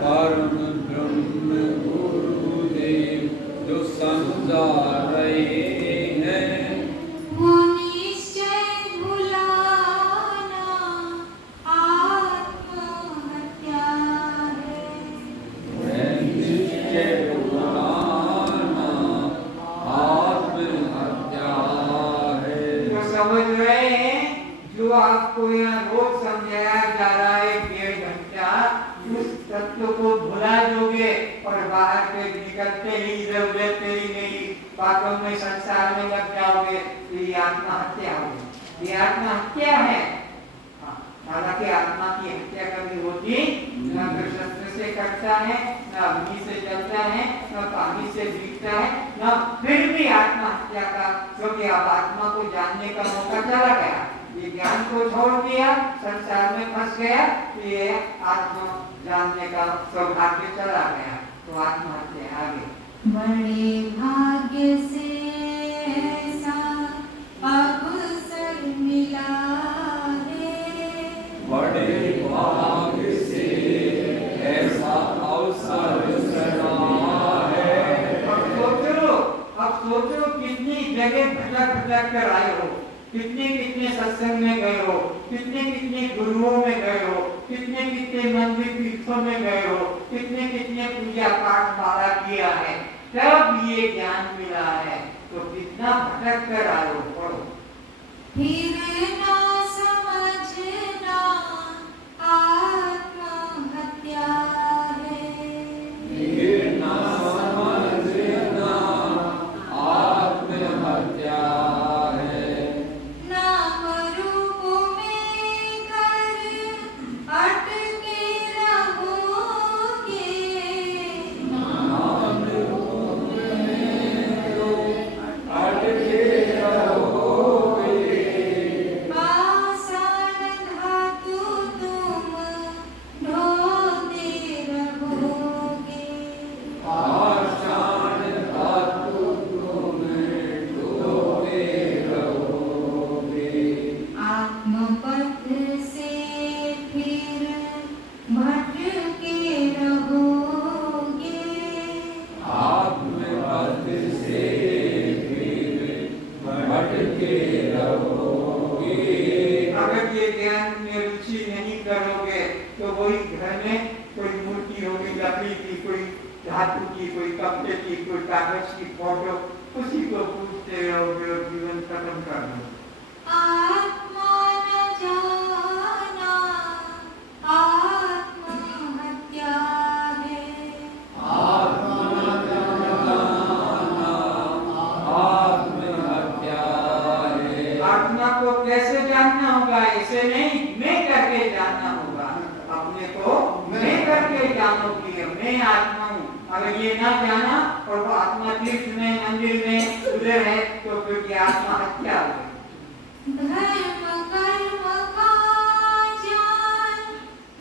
परम ब्रह्म गुरुदेव जो समझा रहे हैं, वो निश्चय भुलाना आत्महत्या है। वह निश्चय भुलाना आत्महत्या है। तो समझ रहे हैं, जो आपको यहाँ रोज समझाया जा रहा है 1.5 घंटा, उस तत्व को भुला दोगे और बाहर के निकलते ही इधर उधर तेरी मेरी बातों में संसार में लग जाओगे, तो ये आत्महत्या होगी। ये आत्महत्या है। हालांकि आत्मा की हत्या कभी होती न तो शस्त्र से कटता है, न अग्नि से जलता है, न पानी से जीतता है, न फिर भी आत्महत्या का, क्योंकि अब आत्मा को जानने का मौका चला गया, ये ज्ञान को छोड़ दिया, संसार में फंस गया, तो ये आत्मा जानने का सौभाग्य चला गया, तो आत्महत्या आगे। बड़े भाग्य से ऐसा अवसर मिला है। बड़े भाग्य से ऐसा अवसर मिला है। अब सोचो कितनी जगह भटक भटक कर आए हो, कितने कितने सत्संग में गए हो, कितने कितने गुरुओं में गए हो, कितने कितने मंदिर तीर्थों में गए हो, कितने कितने पूजा पाठ माला किया है, तब ये ज्ञान मिला है, तो कितना भटक कर आए हो। पढ़ो। फिर ना समझना आत्महत्या है। फिर ना समझना आत्महत्या है। नाम रूप में घर अटके रहोगे। नाम रूप में तो अटके रहोगे। पाषाण धातु तुम ढोते रहोगे। पाषाण धातु तुम ढोते रहोगे। आत्मपथ से फिर भटके रहोगे। आत्मपथ से फिर भटके रहोगे। अगर ये ज्ञान में रुचि नहीं करोगे, तो वही घर में कोई मूर्ति होगी लकड़ी की, कोई धातु की, कोई कपड़े की, कोई कागज की फोटो, उसी को पूछते रहोगे और जीवन खत्म कर दो। आत्मा न जाना आत्महत्या है। आत्मा जाना आत्महत्या है। आत्मा को कैसे जानना होगा? ऐसे नहीं, मैं करके जानना होगा। अपने को मैं करके जानो कि मैं आत्मा हूँ। अगर ये ना जाना और वो आत्मा तीर्थ में, मंदिर में उधर है, तो फिर ये आत्महत्या हो गई। धर्म कर्म का ज्ञान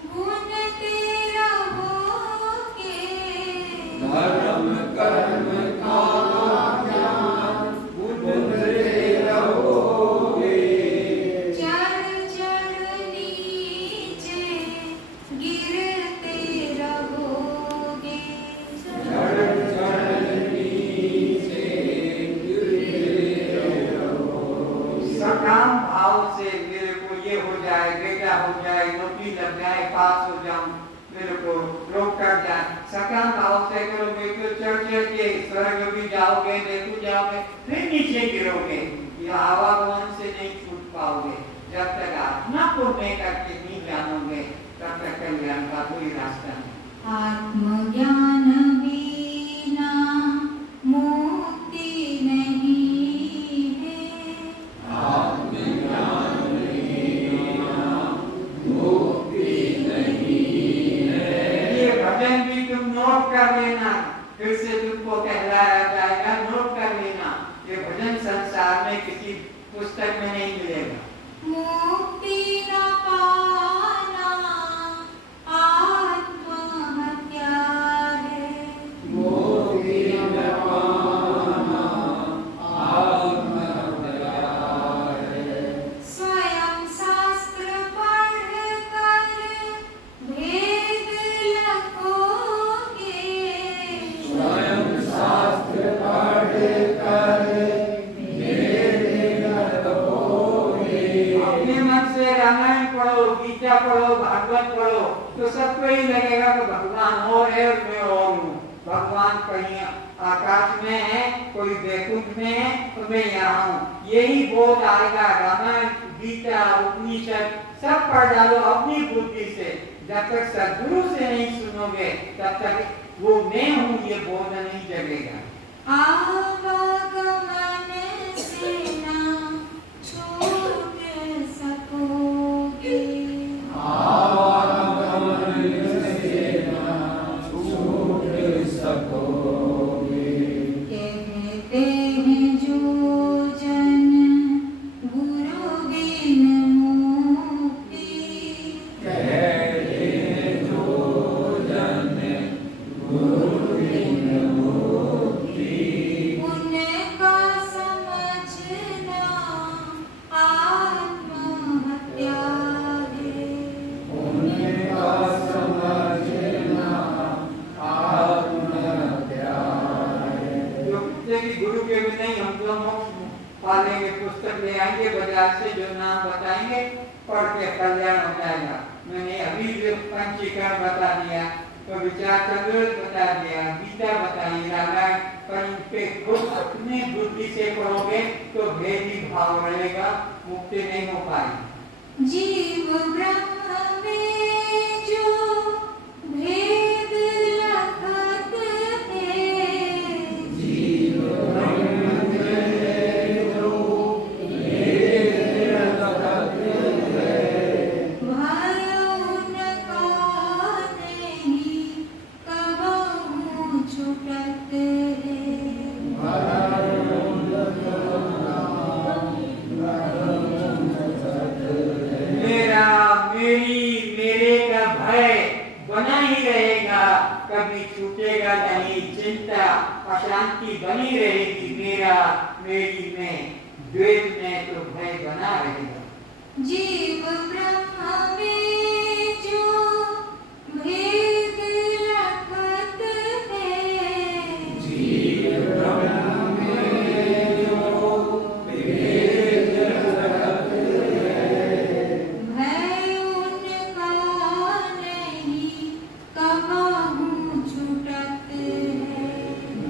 भूनते रहोगे। धर्म कर्म का ज्ञान बुझते रहोगे। चढ़ चढ़ नीचे गिरते रहोगे। चढ़ चढ़ नीचे गिरते रहोगे। सकाम भाव से मेरे को ये हो जाए, बेटा हो जाए, नौकरी लग जाए, पास हो जाऊं, मेरे को रोग कट जाए, सकाम भाव से करोगे तो चढ़ चढ़ के स्वर्ग भी जाओगे, देखो जाओगे, फिर नीचे गिरोगे। ये आवागमन से नहीं छूट पाओगे। जब तक आत्मा को मैं करके नहीं जानोगे, तब तक कल्याण का कोई रास्ता नहीं। आत्मज्ञान बिना मुक्ति नहीं है। आत्मज्ञान बिना मुक्ति नहीं है। ये भजन भी तुम नोट कर लेना, फिर से तुमको कहलाया जाएगा, नोट कर लेना। ये भजन संसार में किसी पुस्तक में नहीं मिलेगा। मुक्ति न पाना आत्महत्या है। मुक्ति न पाना आत्महत्या है। स्वयं शास्त्र पढ़ कर भेद लखोगे। नहीं लगेगा कि भगवान और है और मैं और हूँ। भगवान कहीं आकाश में है, कोई बैकुंठ में है, तो मैं यहाँ हूँ। यही बोध आएगा। रामायण, गीता, उपनिषद सब पढ़ डालो अपनी बुद्धि से। जब तक सद्गुरु से नहीं सुनोगे तब तक वो मैं हूँ ये बोध नहीं जगेगा। आवागमन से ना छूट सकोगे, आवागमन से ना छूट सकोगे। कहते हैं जो जन गुरु बिन मुक्ति, कहते हैं जो जन गुरु बिन मुक्ति, उनका समझना आत्महत्या है। उनका समझना आत्महत्या है। जो कहते कि गुरु के भी नहीं हम तो मोक्ष पालेंगे, पुस्तक ले आएंगे बाजार से, जो नाम बताएंगे पढ़ के कल्याण हो जाएगा। मैंने अभी जो पंचीकरण बता दिया, तो विचार चतुर्थ बता दिया, गीता बताई, रामायण, पर इन पे खुद अपनी बुद्धि से पढ़ोगे तो भेदी भाव रहेगा, मुक्ति नहीं हो पाएगी। जीव ब्रह्म में जो भेद लखत है, जीव ब्रह्म में जो भेद लखत है, भय उनका नहीं कबहु छूटत है। मेरा, मेरी, मेरे का भय बना ही रहेगा, कभी छूटेगा नहीं। चिंता, अशांति बनी रहेगी। मेरा, मेरी में, द्वेष में तो भय बना रहेगा। जीव ब्रह्म में जो भेद लखत है, जीव ब्रह्म में जो भेद लखत है, भय उनका नहीं कबहु छूटत है।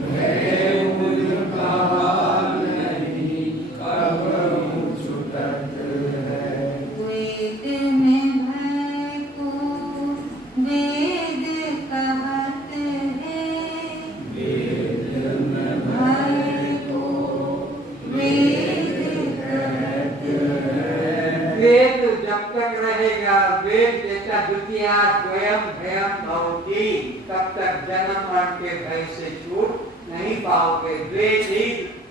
भय उनका नहीं कबहु छूटत है। वेद में भय को वेद कहत है, वेद में भय को वेद कहत है। वेद जब तक रहेगा, वेद जैसा द्वितीय द्वयम भयम भवति, तब तक जन्म मरण के भय से छूट नहीं पाओगे। द्वेष ही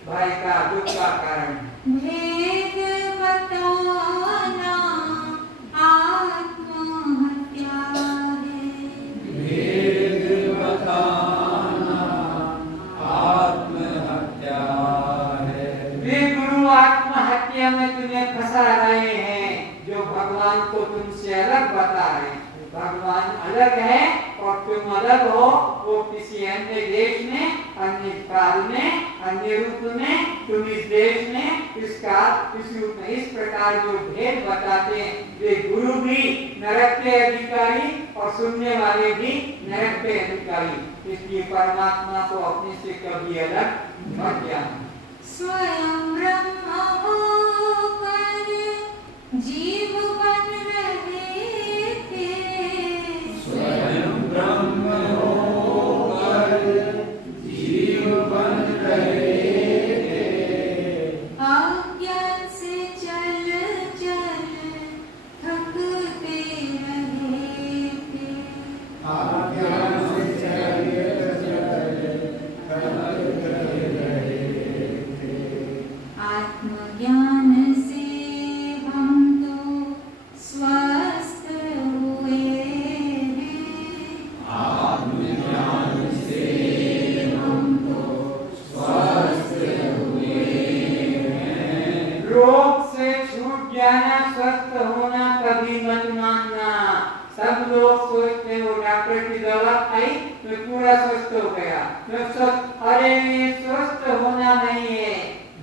भय का, दुख का कारण है। भेद बताना आत्महत्या है। भेद बताना आत्महत्या है। वे गुरु आत्महत्या में तुम्हें फंसा रहे हैं, जो भगवान को तुमसे अलग बता रहे हैं। भगवान अलग है और तुम अलग हो। वो किसी अन्य देश में, अन्य काल में, अन्य रूप में, तुम इस देश में, इस काल, इस रूप में। इस प्रकार जो भेद बताते हैं, वे गुरु भी नरक के अधिकारी और सुनने वाले भी नरक के अधिकारी। इसलिए परमात्मा को अपने से कभी अलग मत जानो। स्वयं ब्रह्म होकर जीव बन रहे थे, स्वयं ब्रह्म होकर जीव बन रहे थे, अज्ञान से चल चल थकते रहे थे। अज्ञान से चल चल थकते रहे थे। आत्मज्ञान से हम तो स्वस्थ हुए हैं, आत्मज्ञान से हम तो स्वस्थ हुए हैं। रोग से छूट जाना, स्वस्थ होना कभी मत मानना। सब लोग सोचते हैं वो डॉक्टर की दवा खाई तो पूरा स्वस्थ हो गया। मैं स्वस्थ, अरे ये स्वस्थ होना नहीं है,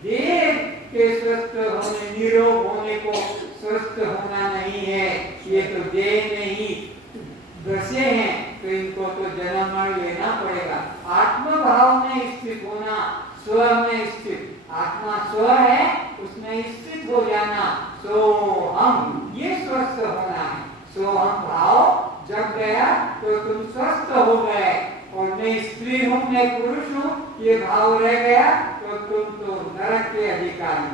देह के स्वस्थ होने, निरोग होने को स्वस्थ होना नहीं है। ये तो देह में ही ग्रसे हैं तो इनको तो जन्म मरण लेना पड़ेगा। आत्म भाव में स्थित होना, स्व में स्थित, आत्मा स्व है उसमें स्थित हो जाना, सो हम, ये स्वस्थ होना है। सो हम भाव जब गया तो तुम स्वस्थ हो गए, और मैं स्त्री हूँ मैं पुरुष हूँ ये भाव रह गया तो तुम तो नरक के अधिकारी।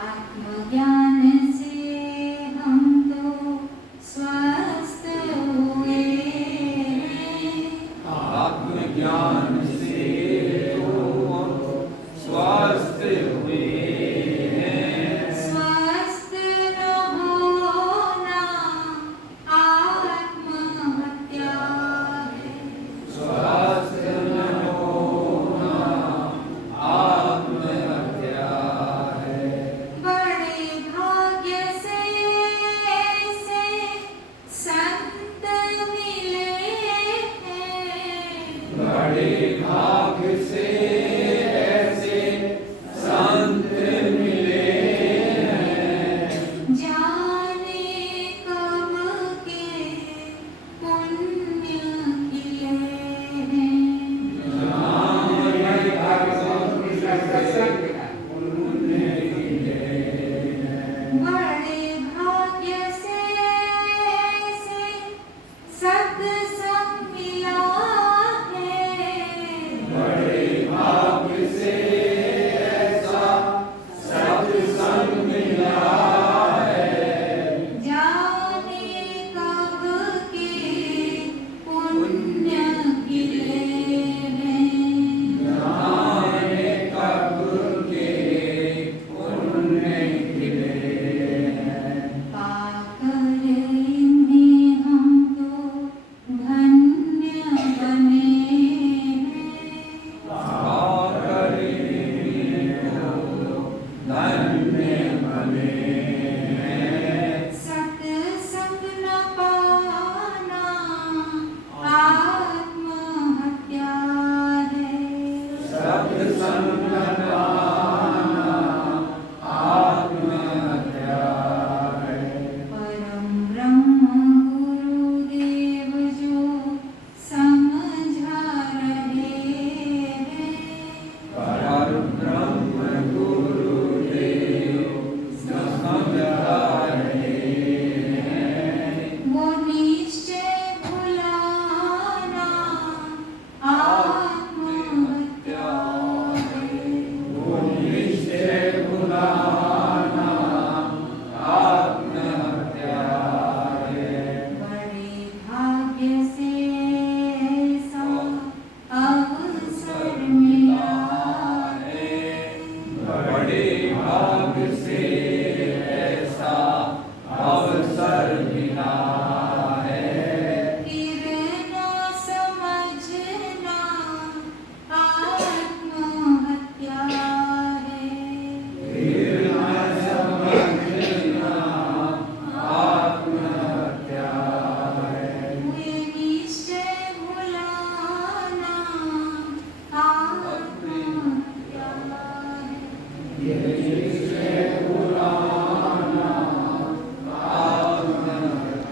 आत्मज्ञान से हम तो स्वस्थ हुए हैं। आत्मज्ञान से हम स्वस्थ हुए हैं। स्वस्थ न होना आत्महत्या है। स्वस्थ न होना आत्महत्या है। बड़े भाग्य से संत मिले हैं। बड़े